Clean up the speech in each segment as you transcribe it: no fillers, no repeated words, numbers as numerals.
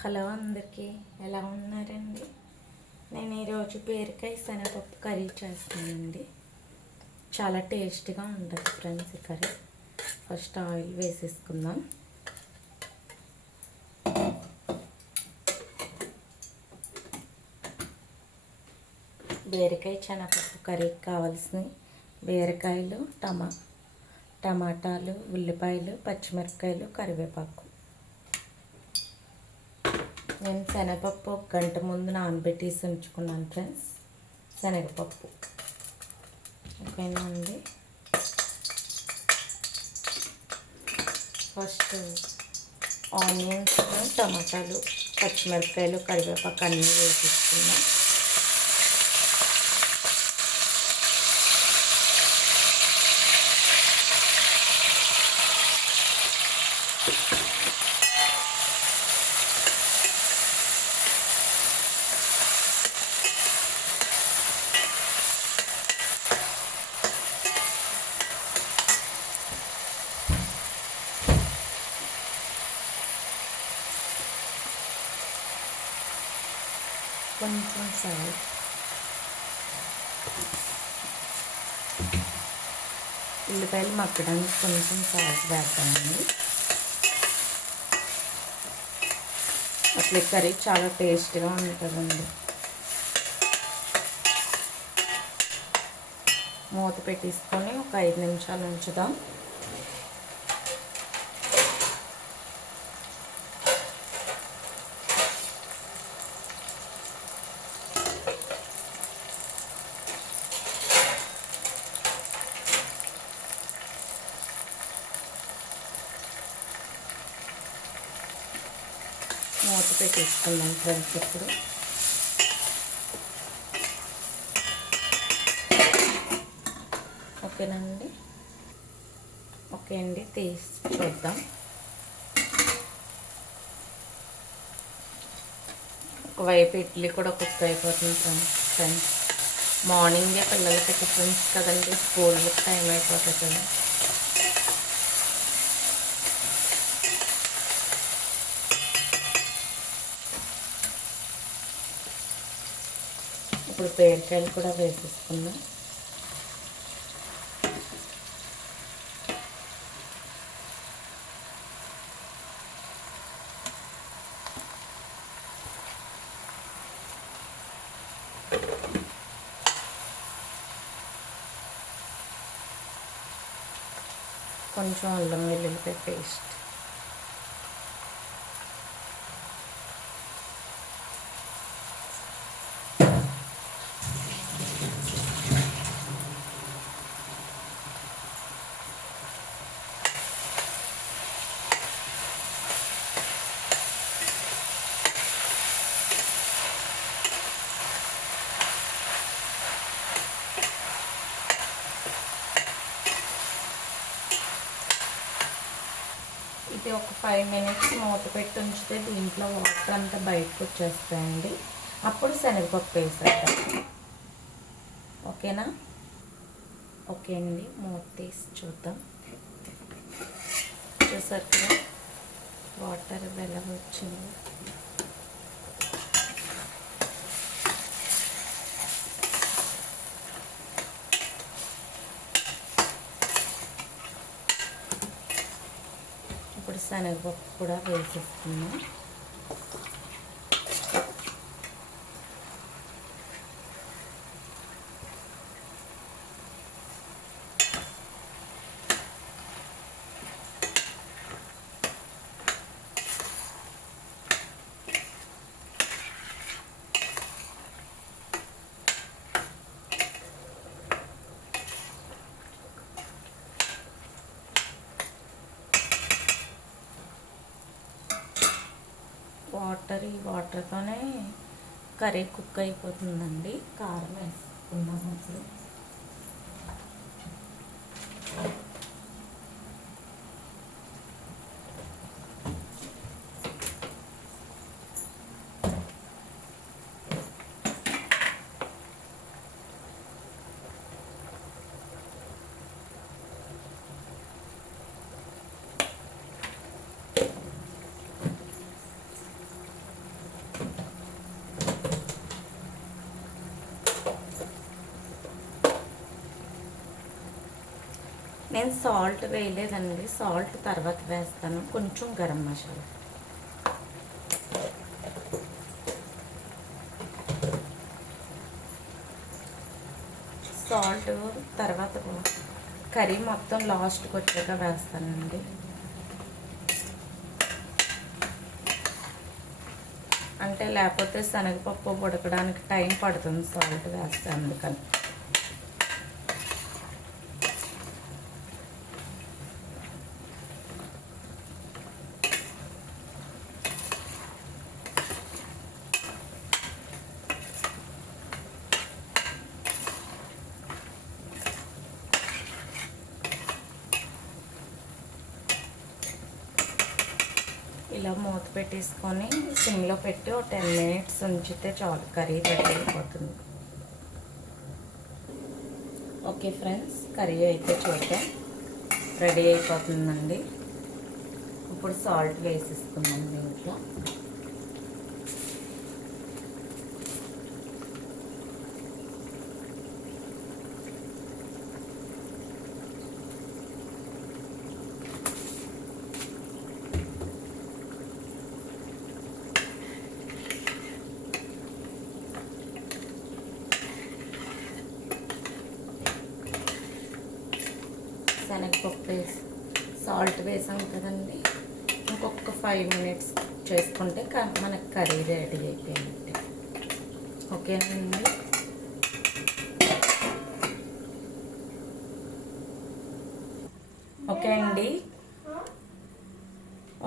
Hello అందరికీ, ఎలా ఉన్నారండి? నేను ఈరోజు బీరకాయ శనగపప్పు కర్రీ చేస్తానండి. చాలా టేస్టీగా ఉంటుంది ఫ్రెండ్స్ ఈ కర్రీ. ఫస్ట్ ఆయిల్ వేసేసుకుందాం. బీరకాయ శనగపప్పు కర్రీకి కావాల్సిన బీరకాయలు, టమాటాలు, ఉల్లిపాయలు, పచ్చిమిరపకాయలు, కరివేపాకు. నేను శనగపప్పు ఒక గంట ముందు నానబెట్టేసి ఉంచుకున్నాను ఫ్రెండ్స్. శనగపప్పు ఓకేనా అండి. ఫస్ట్ ఆనియన్స్, టమాటాలు, పచ్చిమిరపకాయలు, కరివేపాకు అన్నీ వేసేసుకున్నాం. కొంచెం సాల్ట్, ఉల్లిపాయలు మగ్గడానికి కొంచెం సాల్ట్ వేద్దామండి. అసలు కర్రీ చాలా టేస్ట్గా ఉంటుందండి. మూత పెట్టేసుకొని ఒక 5 నిమిషాలు ఉంచుదాం. మూత పెట్టేసుకుందాం ఫ్రెండ్స్. ఇప్పుడు ఓకేనండి. ఓకే అండి, తీసి చూద్దాం. ఒకవైపు ఇడ్లీ కూడా కుక్ అయిపోతుంది ఫ్రెండ్స్. మార్నింగే పిల్లలకి టిఫిన్స్ కదండి, స్కూల్కి టైం అయిపోతుంది కదా. ఇప్పుడు బీరకాయలు కూడా వేసేసుకుందాం. కొంచెం అల్లం వెల్లుల్లిపాయ పేస్ట్, ఇది ఒక 5 మినిట్స్ మూత పెట్టి ఉంచితే దీంట్లో వాటర్ అంతా బయటకు వచ్చేస్తాయండి. అప్పుడు శనగపప్పు వేసేద్దాం. ఓకేనా? ఓకే అండి, మూత తీసి చూద్దాం. చూసారు కదా వాటర్ ఎలా వచ్చింది. ఇప్పుడు శనగపప్పు కూడా వేసేస్తున్నాం. ఈ వాటర్తోనే కర్రీ కుక్ అయిపోతుందండి. కారం వేసుకుందాం అసలు. నేను సాల్ట్ వేయలేదండి, సాల్ట్ తర్వాత వేస్తాను. కొంచెం గరం మసాలా. సాల్ట్ తర్వాత కర్రీ మొత్తం లాస్ట్కి వచ్చాక వేస్తానండి. అంటే లేకపోతే శనగపప్పు ఉడకడానికి టైం పడుతుంది, సాల్ట్ వేస్తే అందుకని. ఇలా మూత పెట్టేసుకొని సిమ్లో పెట్టి ఒక 10 మినిట్స్ ఉంచితే చాలు, కర్రీ రెడీ అయిపోతుంది. ఓకే ఫ్రెండ్స్, కర్రీ అయితే చూద్దాం, రెడీ అయిపోతుందండి. ఇప్పుడు సాల్ట్ వేసేసుకున్నాం దీంట్లో. శనగపప్పు వేసి సాల్ట్ వేసాం కదండి, ఇంకొక 5 మినిట్స్ చేసుకుంటే మనకు కర్రీ రెడీ అయిపోయింది. ఓకేనండి. ఓకే అండి.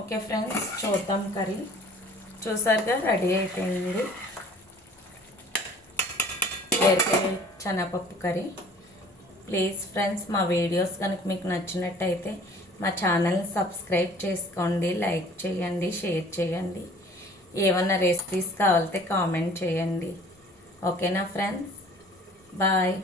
ఓకే ఫ్రెండ్స్, చూద్దాం కర్రీ. చూసారుగా రెడీ అయిపోయింది బీరకాయ శనగపప్పు కర్రీ. ప్లీజ్ ఫ్రెండ్స్, మా వీడియోస్ కనుక మీకు నచ్చినట్టయితే మా ఛానల్ని సబ్స్క్రైబ్ చేసుకోండి, లైక్ చేయండి, షేర్ చేయండి. ఏమన్నా రెసిపీస్ కావాలితే కామెంట్ చేయండి. ఓకేనా ఫ్రెండ్స్, బాయ్.